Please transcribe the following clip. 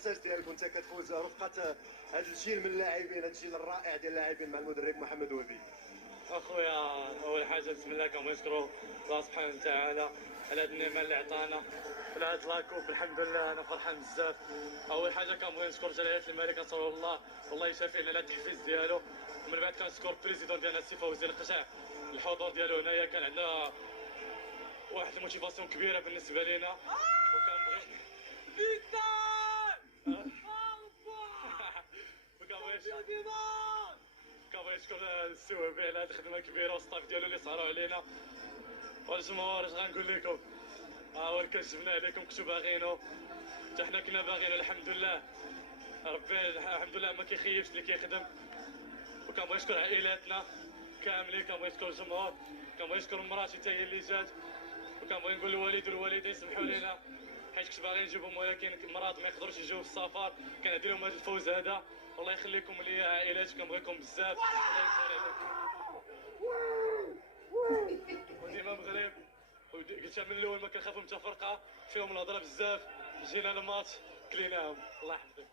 الاحساس ديالك وانت كتفوز رفقه هذا الجيل من اللاعبين، هذا الجيل الرائع ديال اللاعبين مع المدرب محمد وهبي؟ اخويا اول حاجه بسم الله كنبغي نشكروا الله سبحانه وتعالى على هذه النعمه اللي عطانا على هذا لاكوب. الحمد لله انا فرحان بزاف. اول حاجه كنبغي نشكر جلاله الملك نصره الله والله يشافي لنا التحفيز ديالو. ومن بعد كنشكر البريزيدون ديالنا السي فوزي القشع الحضور ديالو هنايا، كان عندنا واحد الموتيفاسيون كبيره بالنسبه لينا. وكنبغي كنبغي نشكر السي وهبي على هذه الخدمه الكبيره والصاف ديالو اللي سهروا علينا. والجمهور اش غنقول لكم، هو كنجبنا عليكم كنتو باغينو حتى حنا كنا باغينو. الحمد لله ربي الحمد لله ما كيخيبش اللي كيخدم. وكنبغي نشكر عائلاتنا كاملين، كنبغي نشكر الجمهور، كنبغي نشكر مراتي حتى هي اللي جات. وكنبغي نقول للوالد والوالدين سمحوا لينا حيت كنت باغي نجيبهم ولكن مرض ما يقدروش يجيو في السفر. كنعدي لهم هذا الفوز هذا. الله يخليكم ليا عائلات، كنبغيكم بزاف. الله يسهل عليكم. وديما مغرب قلتها من الاول ما كنخافوا من فرقه فيهم الهضره بزاف. جينا الماتش كليناهم. الله يحفظك.